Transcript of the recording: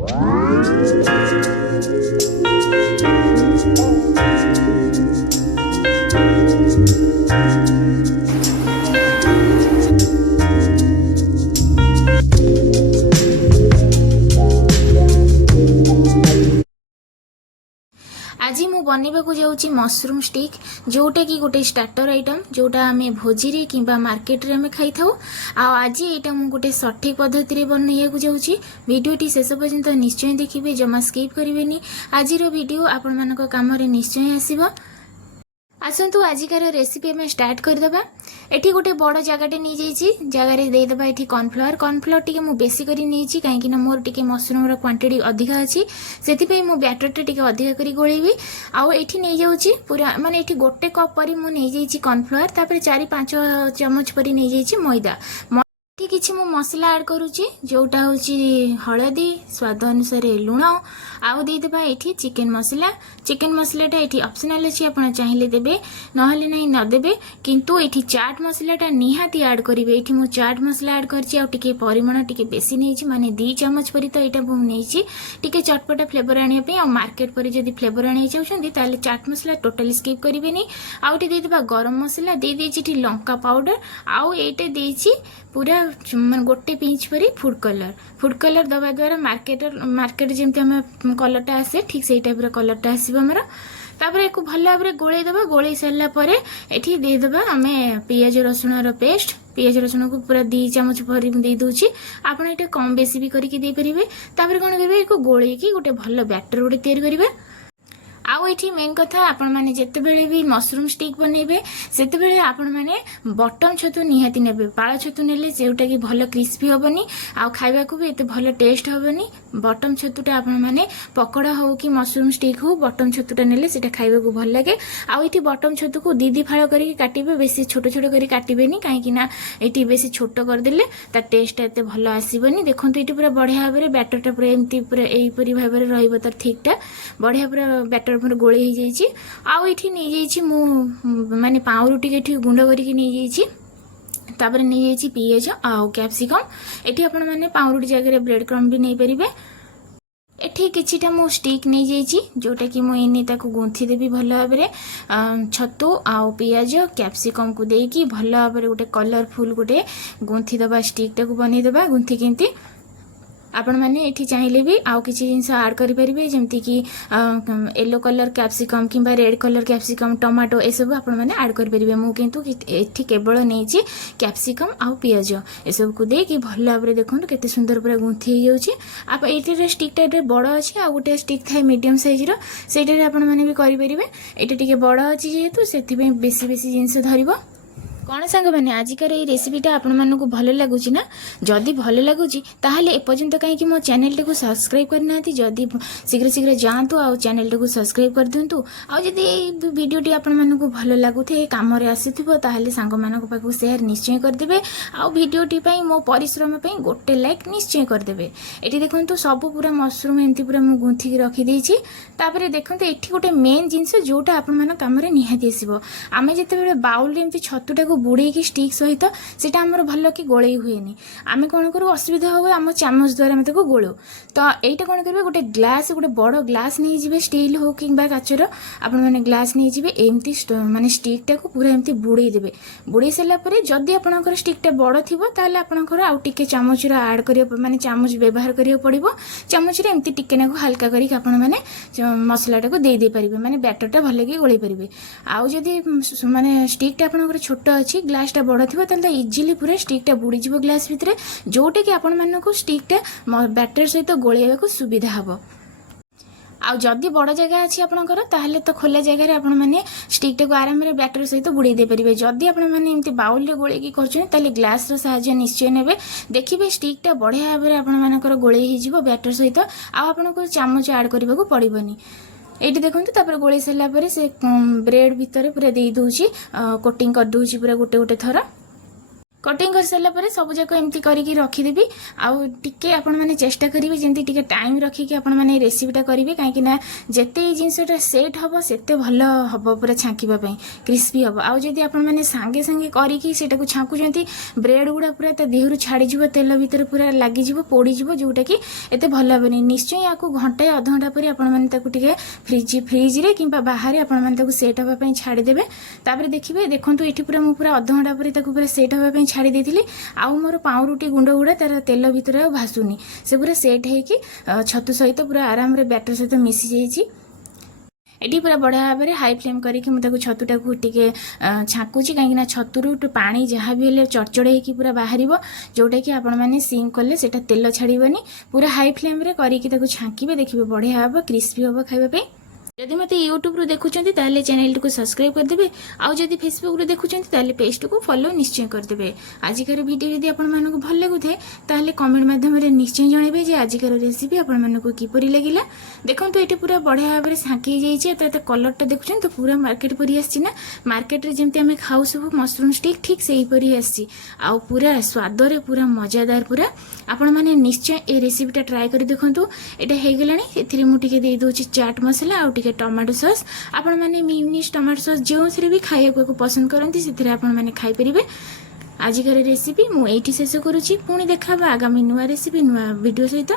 आज मु बनवा को जाऊँगी मशरूम स्टिक, जोटा कि गोटे स्टार्टर आइटम जोटा आम भोजी रे किंबा मार्केट रे आम खाई था। आज यहाँ मुझे गोटे सठिक पद्धति बनवाक जाऊँगी। वीडियोटी शेष पर्यंत निश्चय देखिए, जमा स्किप करेंगे। आज वीडियो आपण मान काम निश्चय आसब। आसतु आजिकार रेसिपी आम स्टार्ट करदे। एठी गोटे बड़ जगटे नहीं जाइए, जगार देदेबा ये कॉर्नफ्लावर। कॉर्नफ्लावर टी मु बेसी करी नहीं कहीं मोर टी मशरूम क्वांटिटी अधिका अच्छी, से मु बैटर टी अधिका करी गोलेबी। आउ एठी नहीं जाऊँगी पूरा माने एठी गोटे कप पर मु नहीं जाइए कॉर्नफ्लावर, तापर 4-5 चमच पर नहीं जाइए मैदा। किछि मु मसला ऐड करूची, जोटा होची हळदी, स्वाद अनुसार लुण, आउ देदेबा एठी चिकन मसला। चिकन मसलाटा एठी ऑप्शनल अछि, आपण चाहिले देबे नहले नै न देबे, किंतु एठी चाट मसलाटा निहाती ऐड करिवे। एठी मु चाट मसला ऐड करची, आ टिके परिमाण टिके बेसी नैची, माने 2 चमच परि तो एटा मु नैची टिके चटपटा फ्लेवर आनिया पे। आ मार्केट पर जदी फ्लेवर आनिया चाहउछन्ती ताले चाट मसला टोटली स्किप करिवेनी। आउ एठी देदेबा गरम मसला, दे देची एठी लंका पाउडर, आउ एटे देची पूरा गोटे पिंच परी फूड कलर दबा द्वारा मार्केट जमती आम कलरटा आसे ठीक से टाइप कलरटा आसो आमर। तापर एक भल भाव में गोले दबा। गोले सारा पर एठी देदेबा आम पियाज रसुण पेस्ट। पियाज रसुण को पूरा 2 चमच भर दे दूची, आप ये कम बेसी भी करके दे पारे। तापर कौन करेंगे, एक गोले की गोटे भल बैटर गोटे तैयारी करेंगे। आउ एठी मेन कथा, आपण माने जेते बेले भी मशरूम स्टिक बनेबे सेते बेले आपण माने बटम छतु निहाती नेबे। पाळ छतु नेले जेउटा कि भलो क्रिस्पी होबनी, आउ खाइबा को भी एते भलो टेस्ट होबनी। बटम छतुटा आपण माने पकोड़ा हो कि मशरूम स्टिक हो, बटम छतुटा नेले सेटा खाइबा को भल लागे। आउ एठी बटम छतु को 2 फाळ करी काटिबे, बेसी छोट छोट करी काटिबेनी, काहे कि ना एठी बेसी छोट कर देले ता टेस्ट एते भलो आसीबनी। देखंतु एठी पूरा बढ़िया भाबरे बैटरटा पूरा एम्ति पूरा एई परी भाबरे रहइबो तार ठीकटा बढ़िया पूरा बैटर गोले हो जाइए। आउ एठी नहीं जाइए मु माने पाउरु टिके गुंड करके नहीं जाइए। तापर नहीं जाइए पियाज आउ कैप्सिकम। एठी आपण माने पाउरुटी जगह ब्रेड क्रम्ब भी नहीं पारिबे। एठी किछिटा मु स्टिक नहीं जाइए, जोटा कि मु इनी ताको गुंथी देबी भल भाव में। छतु आउ पियाज कैप्सिकम को देकी भल भाव में गोटे कलरफुल गोटे गुंथी दबा, स्टिक टाको बनै दबा गुंथी केंती। आपण माने एठी चाहिले भी आउ किछि जिंस ऐड करि परिबे, जेमति कि येलो कलर कैप्सिकम किंबा रेड कलर कैप्सिकम, टमाटो ए सब आपण माने ऐड करि परिबे। मु किंतु एठी केवल नेछि कैप्सिकम आउ पियाज ए सब को दे कि भल भाबरे देखंतु केते सुंदर पूरा गुंथी हो जाउची। आप एठी स्टिक टा बड़ अछि, आ गोटे स्टिक थाय मीडियम साइज रो, सेटा रे आपण माने भी करि परिबे। एटा टिके बड़ अछि जेहेतु सेथि पे बेसी बेसी जिंस धरिबो। कौन सांग मैंने आजिकार ये रेसिपीटा आपण मानक भल लगुच ना? जदि भल लगुच ताहले एपर्यंत कहीं मो चैनल टाको सब्सक्राइब करना, जदि शीघ्र शीघ्र जातु आ चैनल टाको सब्सक्राइब कर दिंतु। आ जदि ये वीडियोटी आपण मानक भल लगुथे, काम रे आसीथिबो, ताहले सांग मानक पाखु शेयर निश्चय कर देबे। आ वीडियोटी पई मो परिश्रम पई गोटे लाइक निश्चय कर देबे। एठी देखंतु सब पूरा मशरूम एंती पूरा मु गुंथी रखी देछि। तापरे देखंतु एठी गोटे मेन जिंस जोटा आपण मानक काम रे निहाती आसीबो। आमे जते बेले बाउल रे एंती छतुटा को बुड़े की स्टिक सहित सेटा हमर भल कि गोले हुएनी। आमे कोन करू, असुविधा होवे आम चामच द्वारा आमे ताको गोलो। तो एटा कोन करबे, गोटे ग्लास गोटे बड़ ग्लास नहीं जिवे, स्टील हो किंबा काचर आपण माने ग्लास नहीं जिवे। एमती माने स्टिक टा को पूरा एमती बुड़े देबे। बुड़े सला परे जदी आपनकर स्टिक टा बड़ थिबो ताले आपनकर आउ टिके चामच रा ऐड करियो, माने चामच व्यवहार करियो पड़िबो। चामच रे एमती टिके नाको हल्का करी आपण माने मसला टा को दे दे परिबे, माने बैटर टा भले कि गोले परिबे। आउ जदी माने स्टिक टा आपनकर छोट अछि, ग्लास टा बड़ थिबो ताले इजीली पूरा स्टिक टा बुड़ी जिवो ग्लास भितरे, जोटे कि आपण मानकु स्टिक टा बैटर सहित गोलेवा को सुविधा हबो। आ जदि बड़ जगह अच्छी आपनकर ताहले तो खोला जगह रे आपण माने स्टिक टा को आराम रे बैटर सहित बुड़े दे परिबे। जदि आपण माने एमती बाउल रे गोले की करछन ताले ग्लास रो सहायता निश्चय नेबे। देखिबे स्टिक टा बढ़िया भाबरे आपण मानकर गोले हि जिवो बैटर सहित, आ आपनको चामच ऐड करबा को पड़िबनी। एठी देखंतु तापर गोले सला परे से ब्रेड भितरे पूरा दे दोछि, कोटिंग कर दोछि पूरा गोटे गोटे थरा। कटिंग कर सारा पर सब जाक एमती करके रखीदेवी आउ टिके आपण मैंने चेष्टा करेंगे जमी टिके टाइम रखिकी आपण मैंने रेसिपीटा करेंगे कहीं जिते जिनसा सेट हम से भल हम पूरा छाँकवाई क्रिस्पी हम आदि आपण मैंने सांगे सांगे करके छाँकुंट ब्रेड गुड़ा पूरा देहरु छाड़ीज तेल भितर पूरा लगिज पोड़ीज जोटा कि एत भल हेनी निश्चय या घंटे अध घंटा पर आपटे फ्रिज कि बाहर आपण सेट हाँपाई छाड़ीदेवे तापर देखिए देखो ये पूरा मुझे पूरा अध घंटा पर पूरा सेट हाँपाई छाड़ी देती आउ मोर पाउरुटी गुंड गुड़ा तार तेल भितर आ भासुनी से पूरा सेट होगी छतु सहित पूरा आराम रे बैटर सहित मिसी जाइए एटी पूरा बढ़िया भाव में हाई फ्लेम करके मुझे छतुटा को टिके छाकुची कहीं छतुरु पानी जहाँ भी हेल्ले चड़चड़ होगी पूरा बाहर जोटा कि आपण मैंने सिम कले से तेल छाड़बनी पूरा हाई फ्लेम करके छाँकबे देखिए बढ़िया हम क्रिस्पी हम खाइबा जदि मत यूट्यूब रू देखुं चैनल को सब्सक्राइब करदे आउ जदि फेसबुक रू देखुं पेज को फॉलो निश्चय करदे। आजिकार वीडियो जदि आपण मानक भल लगुए ताले कमेंट माध्यम निश्चय जनइबे जे आजिकार रेसिपी आपण मानक किपरि लागिला। देखो ये पूरा बढ़िया भाव में साँकी जाइए तो कलरटा देखुं तो पूरा मार्केट परी आसी ना मार्केट रे जमती आम खाऊ सब मशरूम स्टिक ठीक से हीपरी आसी आउ पूरा स्वाद रे पूरा मजादार पूरा आपण मैंने निश्चय ये रेसिपीटा ट्राए कर देखूँ यहाँ हो गलानी ए मुझे दे दूसरी चाट मसला आउ टमाटो सॉस आपण मैंने मियोनीज टमाटो सॉस जो भी खाइबा को पसंद करती से आपण मैंने खाईपर आजिकार रेसिपी मुझे शेष करुँची पुणी देखा आगामी नुआ रेसिपी नुआ वीडियो सहित।